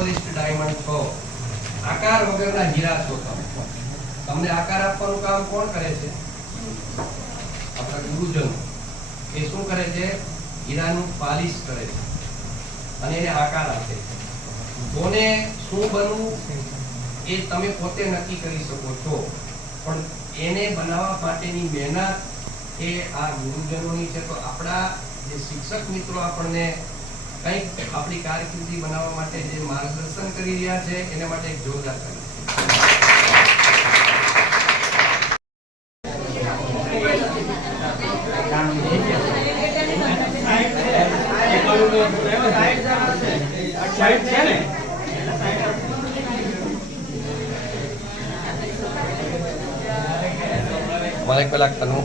Polished diamond છો, આકાર વગરના હીરા છો તમે. તમને આકાર આપવાનું કામ કોણ કરે છે? આપણા ગુરુજનો. એ શું કરે છે? હીરાનું પાલિશ કરે છે અને એને આકાર આપે છે. કોને શું બનવું એ તમે પોતે નક્કી કરી શકો છો, પણ એને બનાવવા માટેની મહેનત એ આ ગુરુજનોની છે. તો આપણા જે શિક્ષક મિત્રો આપણને કંઈક આપણી કારકિર્દી બનાવવા માટે જે માર્ગદર્શન કરી રહ્યા છે એને માટે એક જોરદાર તાળી. Balik pelak tanu.